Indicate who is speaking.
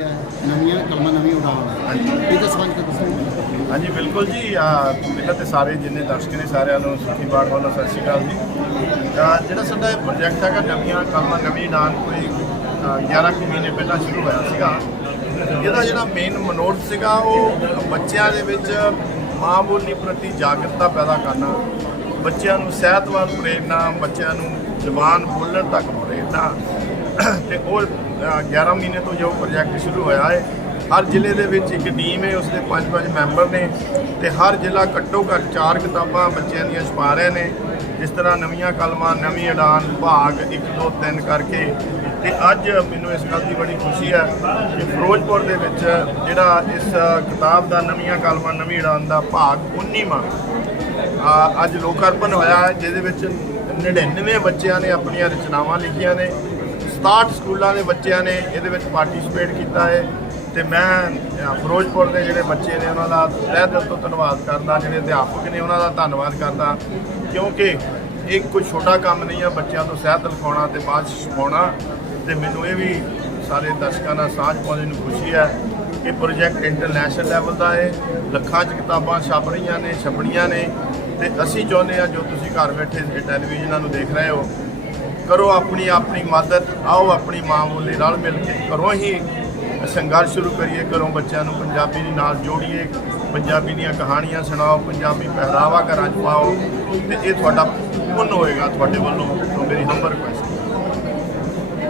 Speaker 1: ਨਵੀਆਂ ਕਲਮਾਂ ਨਵੀਂ
Speaker 2: ਹਾਂਜੀ ਬਿਲਕੁਲ ਜੀ ਆ ਪਹਿਲਾਂ ਤੇ ਸਾਰੇ ਜਿੰਨੇ ਦਰਸ਼ਕ ਨੇ ਸਾਰਿਆਂ ਨੂੰ ਸੁਖੀ ਬਾਗ ਵੱਲੋਂ ਸਤਿ ਸ਼੍ਰੀ ਅਕਾਲ ਜੀ ਆ, ਜਿਹੜਾ ਸਾਡਾ ਇਹ ਪ੍ਰੋਜੈਕਟ ਹੈਗਾ ਨਵੀਆਂ ਕਲਮਾਂ ਨਵੀਂ ਨਾਂ ਕੋਈ 11 ਕੁ ਮਹੀਨੇ ਪਹਿਲਾਂ ਸ਼ੁਰੂ ਹੋਇਆ ਸੀਗਾ ਇਹਦਾ ਜਿਹੜਾ ਮੇਨ ਮਨੋਰਥ ਸੀਗਾ ਉਹ ਬੱਚਿਆਂ ਦੇ ਵਿੱਚ ਮਾਂ ਬੋਲੀ ਪ੍ਰਤੀ ਜਾਗਰਤਾ ਪੈਦਾ ਕਰਨਾ ਬੱਚਿਆਂ ਨੂੰ ਸਿਹਤਵਾਨ ਪ੍ਰੇਰਨਾ ਬੱਚਿਆਂ ਨੂੰ ਜ਼ਬਾਨ ਬੋਲਣ ਤੱਕ ਪ੍ਰੇਰਨਾ ਤੇ ਉਹ 11 ਮਹੀਨੇ ਤੋਂ ਜੋ ਪ੍ਰੋਜੈਕਟ ਸ਼ੁਰੂ ਹੋਇਆ ਹੈ ਹਰ ਜ਼ਿਲ੍ਹੇ ਦੇ ਵਿੱਚ ਇੱਕ ਟੀਮ ਹੈ ਉਸ ਦੇ ਪੰਜ ਪੰਜ ਮੈਂਬਰ ਨੇ ਤੇ ਹਰ ਜ਼ਿਲ੍ਹਾ ਘੱਟੋ ਘੱਟ ਚਾਰ ਕਿਤਾਬਾਂ ਬੱਚਿਆਂ ਦੀਆਂ ਛਪਾ ਰਹੇ ਨੇ ਜਿਸ ਤਰ੍ਹਾਂ ਨਵੀਆਂ ਕਲਮਾਂ ਨਵੀਂ ਅਡਾਨ ਭਾਗ 1 2 3 ਕਰਕੇ ਤੇ ਅੱਜ ਮੈਨੂੰ ਇਸ ਗੱਲ ਦੀ ਬੜੀ ਖੁਸ਼ੀ ਹੈ ਕਿ ਫਿਰੋਜ਼ਪੁਰ ਦੇ ਵਿੱਚ ਜਿਹੜਾ ਇਸ ਕਿਤਾਬ ਦਾ ਨਵੀਆਂ ਕਲਮਾਂ ਨਵੀਂ ਅਡਾਨ ਦਾ ਭਾਗ 19ਵਾਂ ਅੱਜ ਲੋਕਾਰਪਣ ਹੋਇਆ ਹੈ ਜਿਹਦੇ ਵਿੱਚ 99 ਬੱਚਿਆਂ ਨੇ ਆਪਣੀਆਂ ਰਚਨਾਵਾਂ ਲਿਖੀਆਂ ਨੇ 67 ਸਕੂਲਾਂ ਦੇ ਬੱਚਿਆਂ ਨੇ ਇਹਦੇ ਵਿੱਚ ਪਾਰਟਿਸਿਪੇਟ ਕੀਤਾ ਹੈ ਤੇ ਮੈਂ ਫਿਰੋਜ਼ਪੁਰ ਦੇ ਜਿਹੜੇ ਬੱਚੇ ਨੇ ਉਹਨਾਂ ਦਾ ਤਹਿ ਦਿਲ ਤੋਂ ਧੰਨਵਾਦ ਕਰਦਾ ਜਿਹੜੇ ਅਧਿਆਪਕ ਨੇ ਉਹਨਾਂ ਦਾ ਧੰਨਵਾਦ ਕਰਦਾ ਕਿਉਂਕਿ ਇਹ ਕੋਈ ਛੋਟਾ ਕੰਮ ਨਹੀਂ ਆ ਬੱਚਿਆਂ ਤੋਂ ਸਹਿਤ ਲਖਾਉਣਾ ਤੇ ਬਾਅਦ ਸਿਖਾਉਣਾ ਤੇ ਮੈਨੂੰ ਇਹ ਵੀ ਸਾਰੇ ਦਰਸ਼ਕਾਂ ਨਾਲ ਸਾਥ ਪਾਉਣ ਦੀ ਖੁਸ਼ੀ ਹੈ ਕਿ ਪ੍ਰੋਜੈਕਟ ਇੰਟਰਨੈਸ਼ਨਲ ਲੈਵਲ ਦਾ ਹੈ ਲੱਖਾਂ ਚ ਕਿਤਾਬਾਂ ਛਪ ਰਹੀਆਂ ਨੇ ਛਪਣੀਆਂ ਨੇ ਤੇ ਅਸੀਂ ਚਾਹੁੰਦੇ ਆ ਜੋ ਤੁਸੀਂ ਘਰ ਬੈਠੇ ਟੈਲੀਵਿਜ਼ਨਾਂ ਨੂੰ ਦੇਖ ਰਹੇ ਹੋ ਕਰੋ ਆਪਣੀ ਆਪਣੀ ਮਦਦ ਆਓ ਆਪਣੀ ਮਾਂ ਬੋਲੀ ਨਾਲ ਮਿਲ ਕੇ ਕਰੋ ਹੀ ਸੰਘਰਸ਼ ਸ਼ੁਰੂ ਕਰੀਏ ਕਰੋ ਬੱਚਿਆਂ ਨੂੰ ਪੰਜਾਬੀ ਦੇ ਨਾਲ ਜੋੜੀਏ ਪੰਜਾਬੀ ਦੀਆਂ ਕਹਾਣੀਆਂ ਸੁਣਾਓ ਪੰਜਾਬੀ ਪਹਿਰਾਵਾ ਘਰਾਂ 'ਚ ਪਾਓ ਤੇ ਇਹ ਤੁਹਾਡਾ ਪੁੰਨ ਹੋਏਗਾ ਤੁਹਾਡੇ ਵੱਲੋਂ ਮੇਰੀ ਨੰਬਰ ਰਿਕਵੈਸਟ